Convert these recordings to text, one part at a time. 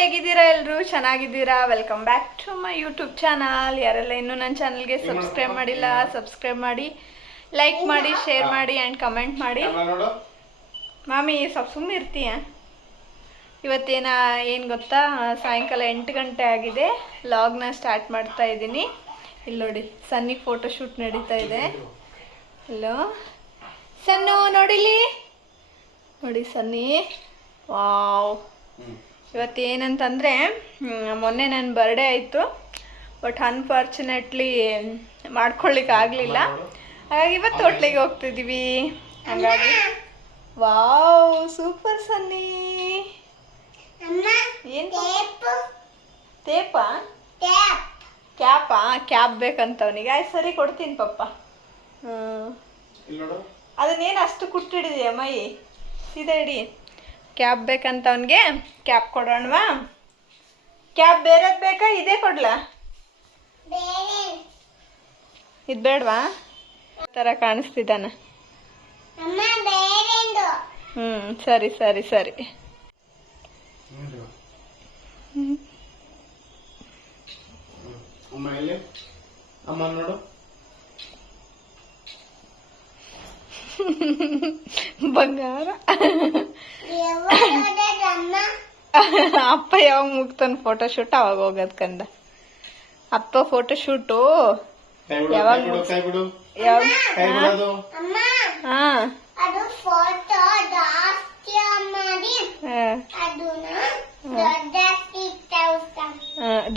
ಹೇಗಿದ್ದೀರಾ ಎಲ್ಲರೂ? ಚೆನ್ನಾಗಿದ್ದೀರಾ? Welcome back to my YouTube channel. ಯಾರೆಲ್ಲ ಇನ್ನೂ ನನ್ನ ಚಾನಲ್ಗೆ ಸಬ್ಸ್ಕ್ರೈಬ್ ಮಾಡಿಲ್ಲ, ಸಬ್ಸ್ಕ್ರೈಬ್ ಮಾಡಿ, ಲೈಕ್ ಮಾಡಿ, ಶೇರ್ ಮಾಡಿ ಆ್ಯಂಡ್ ಕಮೆಂಟ್ ಮಾಡಿ. ಮಾಮಿ ಸ್ವಲ್ಪ ಸುಮ್ಮನೆ ಇರ್ತೀಯ? ಇವತ್ತೇನು ಗೊತ್ತಾ, ಸಾಯಂಕಾಲ 8 ಗಂಟೆ ಆಗಿದೆ. ಲಾಗ್ನ ಸ್ಟಾರ್ಟ್ ಮಾಡ್ತಾ ಇದ್ದೀನಿ. ಇಲ್ಲಿ ನೋಡಿ, ಸನ್ನಿಗೆ ಫೋಟೋಶೂಟ್ ನಡೀತಾ ಇದೆ. ಹಲೋ ಸನ್ನು, ನೋಡಿಲಿ ನೋಡಿ ಸನ್ನಿ. ವಾವ್. ಇವತ್ತೇನಂತಂದರೆ, ಮೊನ್ನೆ ನನ್ನ ಬರ್ಡೇ ಆಯಿತು. ಬಟ್ ಅನ್ಫಾರ್ಚುನೇಟ್ಲಿ ಮಾಡ್ಕೊಳ್ಳಿಕ್ಕೆ ಆಗಲಿಲ್ಲ. ಹಾಗಾಗಿ ಇವತ್ತು ಹೋಟ್ಲಿಗೆ ಹೋಗ್ತಿದ್ದೀವಿ. ಹಾಗಾಗಿ ವಾವ್, ಸೂಪರ್ ಸನ್ನಿ. ಏನು ಟೇಪಾ? ಕ್ಯಾಪಾ? ಕ್ಯಾಪ್ ಬೇಕಂತವನಿಗೆ. ಆಯ್ತು ಸರಿ, ಕೊಡ್ತೀನಿ ಪಪ್ಪ. ಅದನ್ನೇನು ಅಷ್ಟು ಕುಟ್ಟಿಡಿದೆಯಾ ಮೈ? ಸೀದಾ ಇಡಿ. ಕ್ಯಾಪ್ ಬೇಕಂತ ಅವನಿಗೆ. ಕ್ಯಾಪ್ ಕೊಡೋಣವಾ? ಕ್ಯಾಪ್ ಬೇರೆದು ಬೇಕಾ, ಇದೇ ಕೊಡ್ಲಾ? ಇದು ಬೇಡವಾ? ಆ ಥರ ಕಾಣಿಸ್ತಿದ್ದಾನ. ಸರಿ ಸರಿ ಸರಿ. ಬಂಗಾರ. ಅಪ್ಪ ಯಾವಾಗ ಮುಗ್ತಾನ ಫೋಟೋಶೂಟ್ ಅವಾಗ ಹೋಗೋದ್ ಕಂದ. ಅಪ್ಪ ಫೋಟೋಶೂಟು ಯಾವಾಗ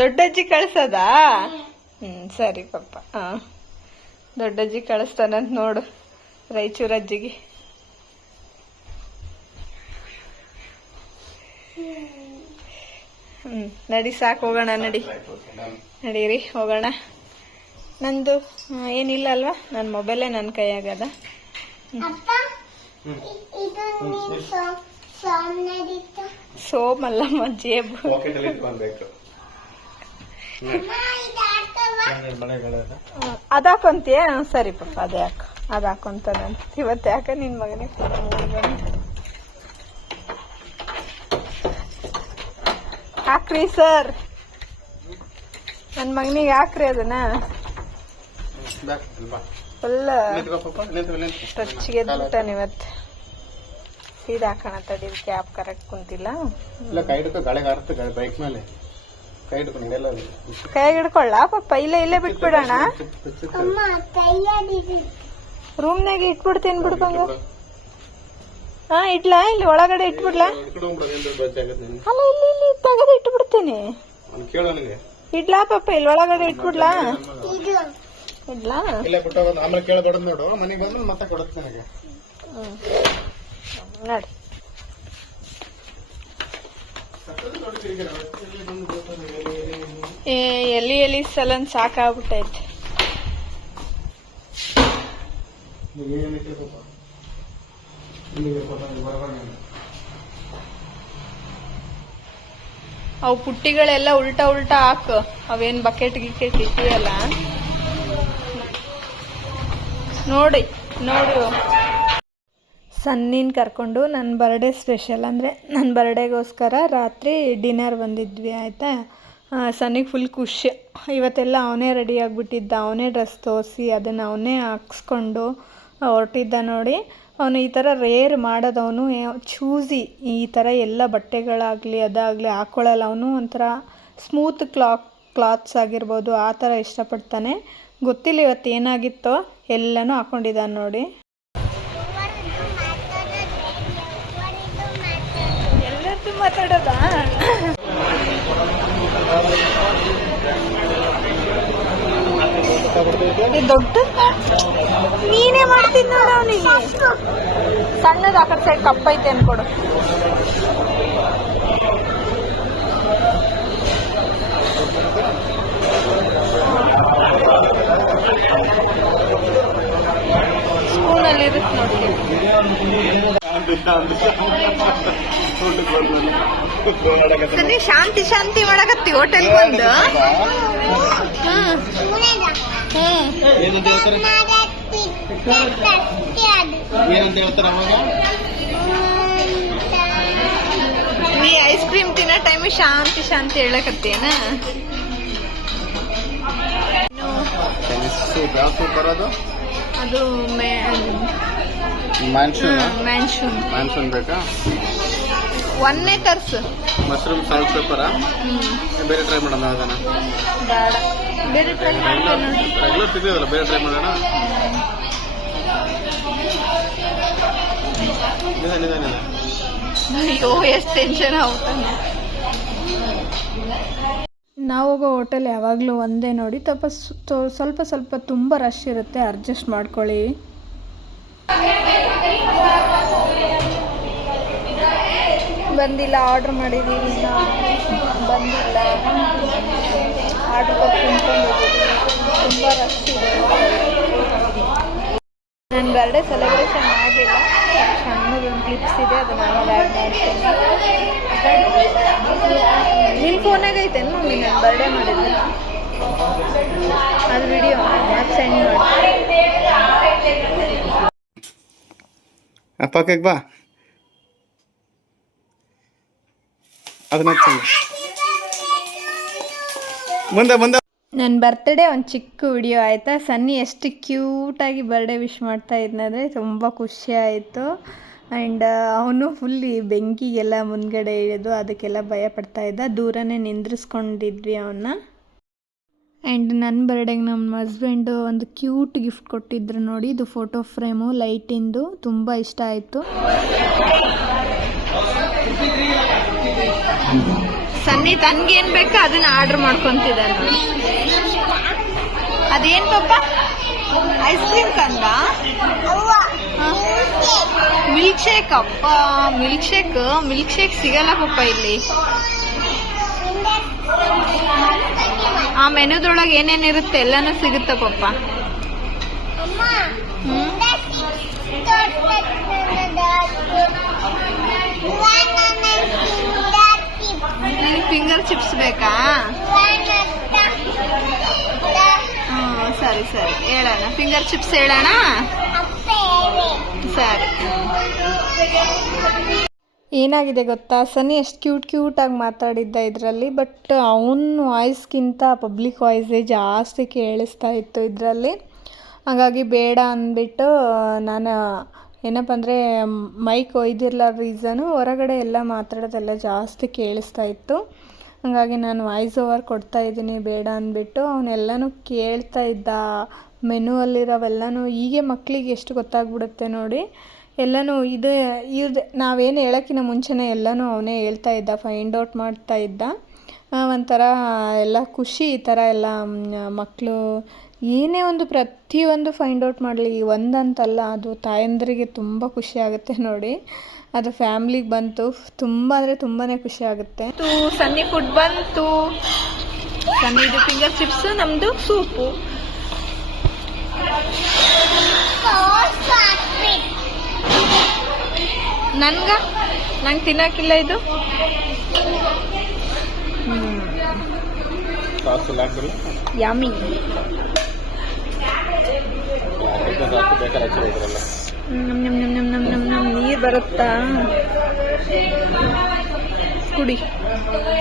ದೊಡ್ಡಜ್ಜಿ ಕಳ್ಸದಾ? ಸರಿ ಪಪ್ಪ. ದೊಡ್ಡಜ್ಜಿ ಕಳಿಸ್ತಾನಂತ ನೋಡು, ರಾಯಚೂರಜ್ಜಿಗೆ. ನಡಿ ಸಾಕು, ಹೋಗೋಣ. ನಡೀರಿ ಹೋಗೋಣ. ನಂದು ಏನಿಲ್ಲ ಅಲ್ವಾ, ನನ್ನ ಮೊಬೈಲೇ ನನ್ನ ಕೈಯಾಗದ. ಸೋಮಲ್ಲಮ್ಮ, ಜೇಬು. ಅದಾಕೊಂತೀಯ? ಸರಿ ಪಪ್ಪ, ಅದೇ ಹಾಕು. ಅದು ಹಾಕೊಂತಾನಂತ ಇವತ್ತು. ಯಾಕ ನಿನ್ ಮಗನೇ ಹಾಕ್ರಿ ಸರ್, ನನ್ನ ಮಗನಿಗೆ ಹಾಕ್ರಿ ಅದನ್ನ. ಫುಲ್ ಟಚ್ಗೆ ಎದ್ಬಿಟ್ಟಾನ ಇವತ್ತು. ಸೀದಾ ಹಾಕೋಣ ತಡಿ, ಕ್ಯಾಪ್ ಕರೆಕ್ಟ್ ಕುಂತಿಲ್ಲ. ಕೈ ಹಿಡ್ಕೊಳ್ಳ ಪಪ್ಪ? ಇಲ್ಲೇ ಬಿಟ್ಬಿಡೋಣ. ರೂಮ್ನಾಗೆ ಇಟ್ಬಿಡ್ತೀನಿ ಬಿಡು ಬಂಗ. ಹಾ, ಇಡ್ಲಾ? ಇಲ್ಲಿ ಒಳಗಡೆ ಇಟ್ಬಿಡ್ಲಾ? ಅಲ್ಲ, ಇಲ್ಲಿ ತೆಗೆದು ಇಟ್ಬಿಡ್ತೀನಿ. ಇಡ್ಲಾ ಪಪ್ಪ? ಇಲ್ಲಿ ಒಳಗಡೆ ಇಟ್ಬಿಡ್ಲಾ? ಇಡ್ಲಾ? ನೋಡಿ, ಎಲ್ಲಿ ಸಲನ್ ಸಾಕಾಗ್ಬಿಟ್ಟೈತೆ. ಅವು ಪುಟ್ಟಿಗಳೆಲ್ಲ ಉಲ್ಟಾ ಹಾಕು. ಅವೇನ್ ಬಕೆಟ್ ಗಿಕೆಟ್ ಇಟ್ಟಿಯಲ್ಲ, ನೋಡಿ. ಸನ್ನಿನ್ ಕರ್ಕೊಂಡು ನನ್ನ ಬರ್ಡೇ ಸ್ಪೆಷಲ್ ಅಂದರೆ ನನ್ನ ಬರ್ಡೇಗೋಸ್ಕರ ರಾತ್ರಿ ಡಿನ್ನರ್ ಬಂದಿದ್ವಿ. ಆಯಿತಾ? ಸನ್ನಿಗೆ ಫುಲ್ ಖುಷಿ. ಇವತ್ತೆಲ್ಲ ಅವನೇ ರೆಡಿ ಆಗಿಬಿಟ್ಟಿದ್ದ. ಅವನೇ ಡ್ರೆಸ್ ತೋರಿಸಿ ಅದನ್ನು ಅವನೇ ಹಾಕ್ಸ್ಕೊಂಡು ಹೊರಟಿದ್ದ. ನೋಡಿ, ಅವನು ಈ ಥರ ರೇರ್ ಮಾಡೋದವನು. ಚೂಸಿ ಈ ಥರ ಎಲ್ಲ ಬಟ್ಟೆಗಳಾಗಲಿ ಅದಾಗಲಿ ಹಾಕ್ಕೊಳ್ಳಲ್ಲ ಅವನು. ಒಂಥರ ಸ್ಮೂತ್ ಕ್ಲಾತ್ಸ್ ಆಗಿರ್ಬೋದು, ಆ ಥರ ಇಷ್ಟಪಡ್ತಾನೆ. ಗೊತ್ತಿಲ್ಲ ಇವತ್ತು ಏನಾಗಿತ್ತೋ, ಎಲ್ಲನೂ ಹಾಕ್ಕೊಂಡಿದ್ದಾನೆ ನೋಡಿ. ಎಲ್ಲರದ್ದು ಮಾತಾಡೋದಾ? ದೊಡ್ಡ ನೀನೇ ಮಾಡ್ತೀನಿ ನೋಡ. ಅವನಿಗೆ ಸಣ್ಣದು ಆ ಕಡೆ ಸೈಡ್ ಕಪ್ಪೈತೆ ಅನ್ಕೊಡು. ಸ್ಪೂನಲ್ಲಿ ಇರುತ್ತೆ ನೋಡಿ. ಸರಿ, ಶಾಂತಿ ಮಾಡಕತ್ತಿ ಹೋಟೆಲ್ ಬಂದು. ಏನಂತ ಹೇಳ್ತಾರ ಅವಾಗ? ನೀ ಐಸ್ ಕ್ರೀಮ್ ತಿನ್ನೋ ಟೈಮ್ ಶಾಂತಿ ಶಾಂತಿ ಹೇಳಕತ್ತೇನ? ಅದು ಮ್ಯಾನ್ಶೂನ್ ಬೇಕಾ? ಒಂದೇ ತರ್ಸು. Mushroom salt ಪೇಪರಾ? ಬೇರೆ ಟ್ರೈ ಮಾಡೋಣ ಅದನ್ನ. ಬೇಡ, ಬೇರೆ ಟ್ರೈ ಮಾಡೋಣ. ರೆಗ್ಯುಲರ್ ತಿಂದಿದ್ದಲ್ಲ, ಬೇರೆ ಟ್ರೈ ಮಾಡೋಣ. ಅಯ್ಯೋ ಎಷ್ಟು ಟೆನ್ಷನ್ ಆಗ್ತಾನೆ. ನಾವು ಹೋಗೋ ಹೋಟೆಲ್ ಯಾವಾಗಲೂ ಒಂದೇ ನೋಡಿ, ಸ್ವಲ್ಪ ಸ್ವಲ್ಪ ತುಂಬ ರಶ್ ಇರುತ್ತೆ, ಅಡ್ಜಸ್ಟ್ ಮಾಡ್ಕೊಳ್ಳಿ. ಬಂದಿಲ್ಲ, ಆರ್ಡ್ರ್ ಮಾಡಿದ್ದೀವಿ, ಬಂದಿಲ್ಲ. ಆರ್ಡ್ರ್ ಕೊಟ್ಟು ತಿನ್ಕೊಂಡಿದ್ದೀವಿ, ತುಂಬ ರಶ್ ಇದೆ. ನನ್ನ ಬರ್ಡೇ ಸೆಲೆಬ್ರೇಷನ್ ಮಾಡಲಿಲ್ಲ, ಸಣ್ಣದೊಂದು ಕ್ಲಿಪ್ಸ್ ಇದೆ, ಅದನ್ನು ಆಮೇಲೆ ಆ್ಯಡ್ ಮಾಡ್ತೀನಿ. ನಿನ್ನ ಫೋನಾಗ ಐತೇನು ಮಮ್ಮಿ ನಾನು ಬರ್ಡೇ ಮಾಡಿದ್ದೆ? ಅದು ವಿಡಿಯೋ ಅದು ಸೆಂಡ್ ಮಾಡಿ. ಅಪ್ಪಕ್ಕೆ ಬಾ, ಅದನ್ನ ಮುಂದೆ ಮುಂದೆ. ನನ್ನ ಬರ್ತ್ಡೇ ಒಂದು ಚಿಕ್ಕ ವಿಡಿಯೋ ಆಯಿತಾ. ಸನ್ನಿ ಎಷ್ಟು ಕ್ಯೂಟಾಗಿ ಬರ್ಡೇ ವಿಶ್ ಮಾಡ್ತಾ ಇದ್ನಂದರೆ ತುಂಬ ಖುಷಿ ಆಯಿತು. ಆ್ಯಂಡ್ ಅವನು ಫುಲ್ಲಿ ಬೆಂಕಿಗೆಲ್ಲ ಮುಂದ್ಗಡೆ ಇಳಿದು ಅದಕ್ಕೆಲ್ಲ ಭಯ ಪಡ್ತಾಯಿದ್ದ, ದೂರನೇ ನಿಂದ್ರಿಸ್ಕೊಂಡಿದ್ವಿ ಅವನ್ನ. ಆ್ಯಂಡ್ ನನ್ನ ಬರ್ಡೇಗೆ ನಮ್ಮ ಹಸ್ಬೆಂಡು ಒಂದು ಕ್ಯೂಟ್ ಗಿಫ್ಟ್ ಕೊಟ್ಟಿದ್ರು ನೋಡಿ, ಇದು ಫೋಟೋ ಫ್ರೇಮು ಲೈಟಿಂದು, ತುಂಬ ಇಷ್ಟ ಆಯಿತು. ಸನ್ನಿ ತನ್ಗೇನು ಬೇಕೋ ಅದನ್ನು ಆರ್ಡ್ರ್ ಮಾಡ್ಕೊತಿದ್ದಾನೆ. ಅದೇನು ಪಾಪ? ಐಸ್ ಕ್ರೀಮ್ ತಂದ? Milkshake. ಅಪ್ಪ ಮಿಲ್ಕ್ ಶೇಕ್ ಸಿಗಲ್ಲ ಪಪ್ಪ ಇಲ್ಲಿ. ಆ ಮೆನುದೊಳಗೆ ಏನೇನಿರುತ್ತೆ ಎಲ್ಲನೂ ಸಿಗುತ್ತೆ ಪಪ್ಪ. ಫಿಂಗರ್ ಚಿಪ್ಸ್ ಬೇಕಾ? ಸರಿ ಸರಿ ಹೇಳೋಣ, ಫಿಂಗರ್ ಚಿಪ್ಸ್ ಹೇಳೋಣ. ಸರಿ. ಏನಾಗಿದೆ ಗೊತ್ತಾ, ಸನ್ನಿ ಎಷ್ಟು ಕ್ಯೂಟಾಗಿ ಮಾತಾಡಿದ್ದ ಇದರಲ್ಲಿ, ಬಟ್ ಅವನ ವಾಯ್ಸ್ಗಿಂತ ಪಬ್ಲಿಕ್ ವಾಯ್ಸೇ ಜಾಸ್ತಿ ಕೇಳಿಸ್ತಾ ಇತ್ತು ಇದರಲ್ಲಿ. ಹಾಗಾಗಿ ಬೇಡ ಅಂದ್ಬಿಟ್ಟು ನಾನು ಏನಪ್ಪ ಅಂದರೆ ಮೈಕ್ ಒಯ್ದಿರಲ್ಲ ರೀಸನು, ಹೊರಗಡೆ ಎಲ್ಲ ಮಾತಾಡೋದೆಲ್ಲ ಜಾಸ್ತಿ ಕೇಳಿಸ್ತಾ ಇತ್ತು. ಹಾಗಾಗಿ ನಾನು ವಾಯ್ಸ್ ಓವರ್ ಕೊಡ್ತಾಯಿದ್ದೀನಿ ಬೇಡ ಅಂದ್ಬಿಟ್ಟು. ಅವನೆಲ್ಲನೂ ಕೇಳ್ತಾ ಇದ್ದ, ಮೆನುವಲ್ಲಿರೋವೆಲ್ಲನೂ. ಹೀಗೆ ಮಕ್ಕಳಿಗೆ ಎಷ್ಟು ಗೊತ್ತಾಗ್ಬಿಡುತ್ತೆ ನೋಡಿ, ಎಲ್ಲನೂ ಇದು ನಾವೇನು ಹೇಳೋಕ್ಕಿಂತ ಮುಂಚೆನೇ ಎಲ್ಲನೂ ಅವನೇ ಹೇಳ್ತಾ ಇದ್ದ, ಫೈಂಡ್ ಔಟ್ ಮಾಡ್ತಾ ಇದ್ದ. ಒಂಥರ ಎಲ್ಲ ಖುಷಿ. ಈ ಥರ ಎಲ್ಲ ಮಕ್ಕಳು ಏನೇ ಒಂದು ಪ್ರತಿಯೊಂದು ಫೈಂಡ್ ಔಟ್ ಮಾಡಲಿ, ಒಂದಂತಲ್ಲ, ಅದು ತಾಯಂದ್ರಿಗೆ ತುಂಬ ಖುಷಿ ಆಗುತ್ತೆ ನೋಡಿ. ಅದು ಫ್ಯಾಮ್ಲಿಗೆ ಬಂತು, ತುಂಬ ಅಂದರೆ ತುಂಬಾ ಖುಷಿ ಆಗುತ್ತೆ. ಸನ್ನಿ ಫುಡ್ ಬಂತು. ಸನ್ನಿದು ಫಿಂಗರ್ ಚಿಪ್ಸ್, ನಮ್ಮದು ಸೂಪು. ನಂಗೆ ತಿನ್ನೋಕ್ಕಿಲ್ಲ ಇದು. ಯಮ್ಮಿ. ನೀರು ಬರುತ್ತಾ? ಕುಡಿ,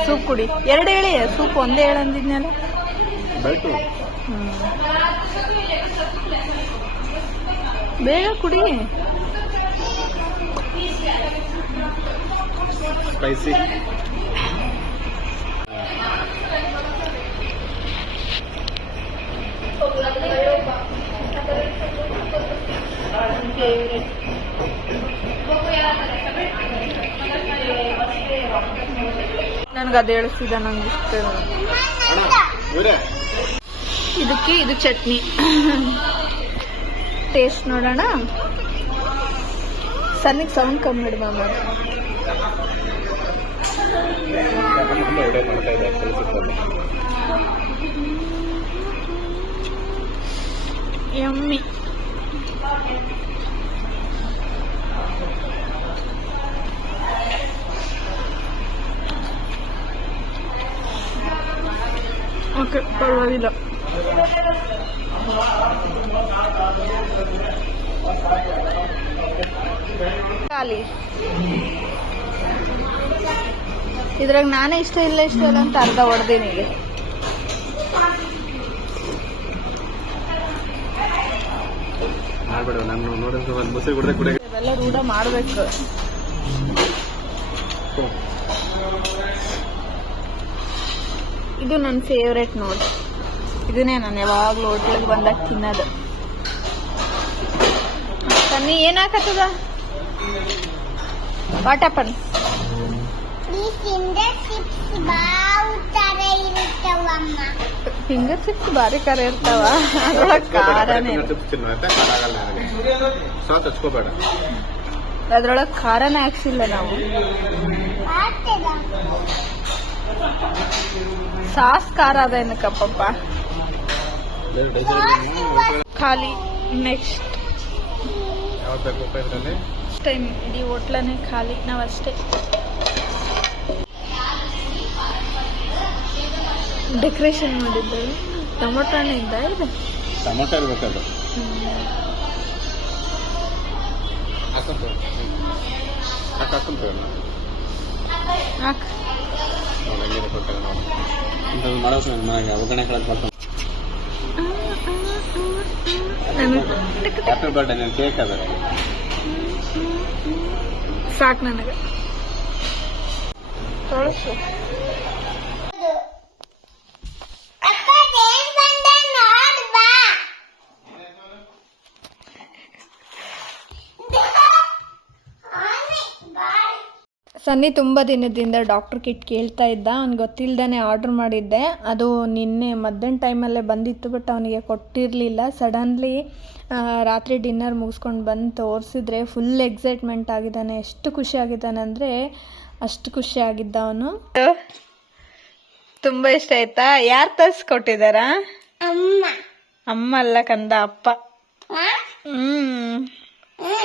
ಸೂಪ್ ಕುಡಿ. ಎರಡು ಹೇಳಿ, ಸೂಪ್ ಒಂದೇ ಹೇಳು ಅಂದಿದ್ನಲ್ಲ. ಬೇಗ ಕುಡಿ. ಸ್ಪೈಸಿ. ನನಗೆ ಅದು ಹೇಳಿಸಿದ, ನಂಗೆ ಇಷ್ಟ. ಇದಕ್ಕೆ ಇದು ಚಟ್ನಿ ಟೇಸ್ಟ್ ನೋಡೋಣ. ಸನ್ನಿಗೆ ಸೌಂಡ್ ಕಮ್ಮಿ ಇಡು ಮಾಮ. ಯಮ್ಮಿ. ಓಕೆ, ಪರವಾಗಿಲ್ಲ. ಖಾಲಿ ಇದ್ರಾಗ ನಾನೇ ಇಷ್ಟ ಇಲ್ಲ ಅಂತ ಅರ್ಧ ಹೊಡೆದೀನಿ ಈಗ. ಮಾಡ್ಬೇಡ, ನಾನು ನೋಡಿದ್ರೆ ಒಂದು ಮೊಸರು ಕುಡ್ದೆ ಕುಡಿಯ ಇವೆಲ್ಲ ರೂಢ ಮಾಡಬೇಕು. ಇದು ನನ್ನ ಫೇವ್ರೇಟ್ ನೋಡಿ. ಇದನ್ನೇ ನಾನು ಯಾವಾಗಲೂ ಹೋಟ್ಲಿಗೆ ಬಂದಾಗ ತಿನ್ನೋದು. ಸನ್ನಿ ಏನಾಕತ್ತದ? ವಾಟಪ್ಪನ್ ಫಿಂಗರ್ ಚಿಪ್ಸ್ ಭಾರಿ ಖಾರ ಇರ್ತಾವ. ಅದ್ರೊಳಗೆ ಖಾರನೇ ಸಾಸ್ ಹಚ್ಕೋಬೇಡ. ಅದ್ರೊಳಗೆ ಖಾರನೇ ಹಾಕ್ಸಿಲ್ಲ ನಾವು. ಸಾಸ್ ಖಾರ ಅದ ಏನಕ್ಕಪ್ಪ. ಖಾಲಿ ನೆಕ್ಸ್ಟ್ ಟೈಮ್ ಇಡೀ ಹೋಟ್ಲನೇ ಖಾಲಿ, ನಾವಷ್ಟೇ. ಡೆಕೋರೇಷನ್ ಮಾಡಿದ್ದು ಟೊಮೊಟೊ ಹಣ್ಣಿಂದ ಇದೆ. ಟೊಮೊಟೊ ಇರ್ಬೇಕದು. ಒಗ್ಗರಣೆ ಹ್ಯಾಪಿ ಬರ್ಡೇ ನೀನು ಕೇಕ್ ಅದ ಸಾಕು ನನಗೆ. ತೊಳಸು ಸನ್ನಿ ತುಂಬ ದಿನದಿಂದ ಡಾಕ್ಟ್ರ್ ಕಿಟ್ ಕೇಳ್ತಾ ಇದ್ದ. ಅವ್ನಿಗೆ ಗೊತ್ತಿಲ್ಲದೇ ಆರ್ಡ್ರ್ ಮಾಡಿದ್ದೆ. ಅದು ನಿನ್ನೆ ಮಧ್ಯಾಹ್ನ ಟೈಮಲ್ಲೇ ಬಂದಿತ್ತು, ಬಟ್ ಅವನಿಗೆ ಕೊಟ್ಟಿರಲಿಲ್ಲ. ಸಡನ್ಲಿ ರಾತ್ರಿ ಡಿನ್ನರ್ ಮುಗಿಸ್ಕೊಂಡು ಬಂದು ತೋರಿಸಿದ್ರೆ ಫುಲ್ ಎಕ್ಸೈಟ್ಮೆಂಟ್ ಆಗಿದ್ದಾನೆ. ಎಷ್ಟು ಖುಷಿಯಾಗಿದ್ದಾನೆ ಅಂದರೆ ಅಷ್ಟು ಖುಷಿಯಾಗಿದ್ದ ಅವನು. ತುಂಬ ಇಷ್ಟ ಆಯ್ತಾ? ಯಾರು ತರಿಸ್ಕೊಟ್ಟಿದ್ದಾರಾ? ಅಮ್ಮ ಅಲ್ಲ ಕಂದ, ಅಪ್ಪ.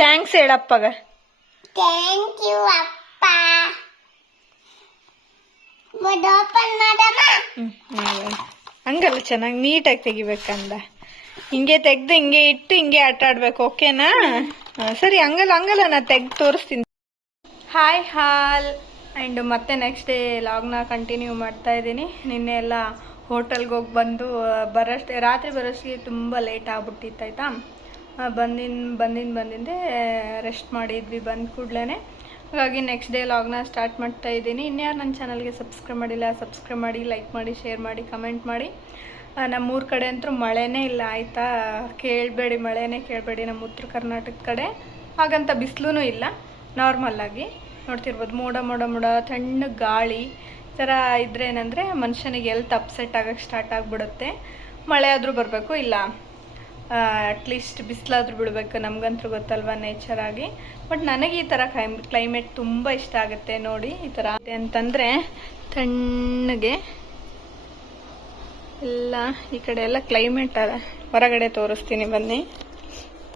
ಥ್ಯಾಂಕ್ಸ್ ಹೇಳಪ್ಪಗ. ಥ್ಯಾಂಕ್ ಯು ಅಪ್ಪ. ಹಂಗಲ್ಲ, ಚೆನ್ನಾಗಿ ನೀಟಾಗಿ ತೆಗಿಬೇಕಂದ. ಹಿಂಗೆ ತೆಗ್ದು ಹಿಂಗೆ ಇಟ್ಟು ಹಿಂಗೆ ಆಟ ಆಡ್ಬೇಕು, ಓಕೆನಾ? ಸರಿ, ಹಂಗಲ್ಲ ನಾ ತೆಗ್ದು ತೋರಿಸ್ತೀನಿ. ಹಾಯ್ ಹಾಲ್ ಆ್ಯಂಡ್ ಮತ್ತೆ ನೆಕ್ಸ್ಟ್ ಡೇ ಲಾಗ್ನ ಕಂಟಿನ್ಯೂ ಮಾಡ್ತಾ ಇದ್ದೀನಿ. ನಿನ್ನೆ ಎಲ್ಲ ಹೋಟೆಲ್ಗೆ ಹೋಗಿ ಬಂದು ರಾತ್ರಿ ಬರೋಷ್ಟಿಗೆ ತುಂಬ ಲೇಟ್ ಆಗ್ಬಿಟ್ಟಿತ್ತು, ಆಯಿತಾ. ಬಂದಿಂದೆ ರೆಸ್ಟ್ ಮಾಡಿದ್ವಿ ಬಂದ ಕೂಡಲೇ. ಹಾಗಾಗಿ ನೆಕ್ಸ್ಟ್ ಡೇ ಲಾಗ್ನ ಸ್ಟಾರ್ಟ್ ಮಾಡ್ತಾ ಇದ್ದೀನಿ. ಇನ್ಯಾರು ನನ್ನ ಚಾನಲ್ಗೆ ಸಬ್ಸ್ಕ್ರೈಬ್ ಮಾಡಿಲ್ಲ, ಸಬ್ಸ್ಕ್ರೈಬ್ ಮಾಡಿ, ಲೈಕ್ ಮಾಡಿ, ಶೇರ್ ಮಾಡಿ, ಕಮೆಂಟ್ ಮಾಡಿ. ನಮ್ಮೂರ ಕಡೆ ಅಂತೂ ಮಳೆನೇ ಇಲ್ಲ, ಆಯಿತಾ. ಮಳೆನೇ ಕೇಳಬೇಡಿ. ನಮ್ಮ ಉತ್ತರ ಕರ್ನಾಟಕದ ಕಡೆ ಹಾಗಂತ ಬಿಸಿಲೂ ಇಲ್ಲ, ನಾರ್ಮಲ್ಲಾಗಿ ನೋಡ್ತಿರ್ಬೋದು. ಮೋಡ ತಣ್ಣಗೆ ಗಾಳಿ ಈ ಥರ ಇದ್ರೆ ಏನಂದರೆ ಮನುಷ್ಯನಿಗೆ ಎಲ್ತ್ ಅಪ್ಸೆಟ್ ಆಗೋಕ್ಕೆ ಸ್ಟಾರ್ಟ್ ಆಗಿಬಿಡುತ್ತೆ. ಮಳೆ ಆದರೂ ಬರಬೇಕು, ಇಲ್ಲ ಅಟ್ಲೀಸ್ಟ್ ಬಿಸಿಲಾದ್ರೂ ಬಿಡಬೇಕು. ನಮಗಂತೂ ಗೊತ್ತಲ್ವ ನೇಚರಾಗಿ. ಬಟ್ ನನಗೆ ಈ ಥರ ಕ್ಲೈಮೇಟ್ ತುಂಬ ಇಷ್ಟ ಆಗುತ್ತೆ. ನೋಡಿ ಈ ಥರ ಅಂತಂದರೆ ತಣ್ಣಗೆ ಎಲ್ಲ ಈ ಕಡೆ ಎಲ್ಲ ಕ್ಲೈಮೇಟ್ ಹೊರಗಡೆ ತೋರಿಸ್ತೀನಿ ಬನ್ನಿ.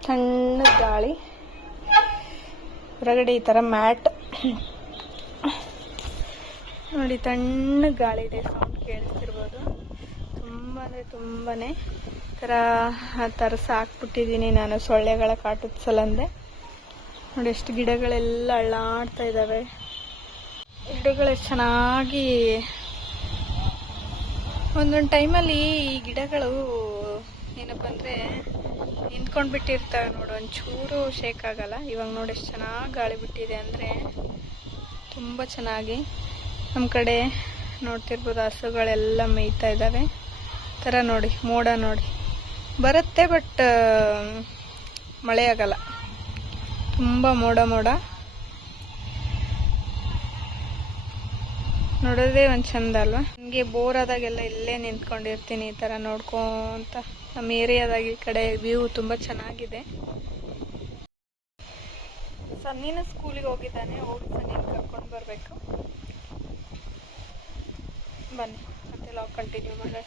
ತಣ್ಣಗೆ ಗಾಳಿ, ಹೊರಗಡೆ ಈ ಥರ ಮ್ಯಾಟ್ ನೋಡಿ, ತಣ್ಣಗೆ ಗಾಳಿ ಇದೆ. ಸೌಂಡ್ ಕೇಳಿಸ್ತಿರ್ಬೋದು. ತುಂಬಾ ತರಸ ಹಾಕ್ಬಿಟ್ಟಿದ್ದೀನಿ ನಾನು ಸೊಳ್ಳೆಗಳ ಕಾಟದ ಸಲಂದೆ. ನೋಡಿ ಎಷ್ಟು ಗಿಡಗಳೆಲ್ಲ ಅಳ್ಳಾಡ್ತಾ ಇದ್ದಾವೆ. ಗಿಡಗಳು ಚೆನ್ನಾಗಿ ಒಂದೊಂದು ಟೈಮಲ್ಲಿ ಈ ಗಿಡಗಳು ಏನಪ್ಪ ಅಂದರೆ ನಿಂತ್ಕೊಂಡು ಬಿಟ್ಟಿರ್ತವೆ ನೋಡು, ಒಂಚೂರು ಶೇಕ್ ಆಗಲ್ಲ. ಇವಾಗ ನೋಡಿ ಎಷ್ಟು ಚೆನ್ನಾಗಿ ಗಾಳಿ ಬಿಟ್ಟಿದೆ ಅಂದರೆ ತುಂಬ ಚೆನ್ನಾಗಿ. ನಮ್ಮ ಕಡೆ ನೋಡ್ತಿರ್ಬೋದು ಹಸುಗಳೆಲ್ಲ ಮೇಯ್ತಾ ಇದ್ದಾವೆ. ಥರ ನೋಡಿ ಮೋಡ ನೋಡಿ ಬರುತ್ತೆ, ಬಟ್ ಮಳೆ ಆಗಲ್ಲ. ತುಂಬ ಮೋಡ ನೋಡೋದೇ ಒಂದು ಚಂದ ಅಲ್ವಾ. ನನಗೆ ಬೋರ್ ಆದಾಗೆಲ್ಲ ಇಲ್ಲೇ ನಿಂತ್ಕೊಂಡಿರ್ತೀನಿ ಈ ಥರ ನೋಡ್ಕೊಂತ. ನಮ್ಮ ಏರಿಯಾದಾಗ ಈ ಕಡೆ ವ್ಯೂ ತುಂಬ ಚೆನ್ನಾಗಿದೆ. ಸನ್ನಿನ ಸ್ಕೂಲಿಗೆ ಹೋಗಿದ್ದಾನೆ, ಹೋಗಿ ಸನ್ನಿನ ಕರ್ಕೊಂಡು ಬರಬೇಕು. ಬನ್ನಿ ಮತ್ತೆ ಲಾಗ್ ಕಂಟಿನ್ಯೂ ಮಾಡೋಣ.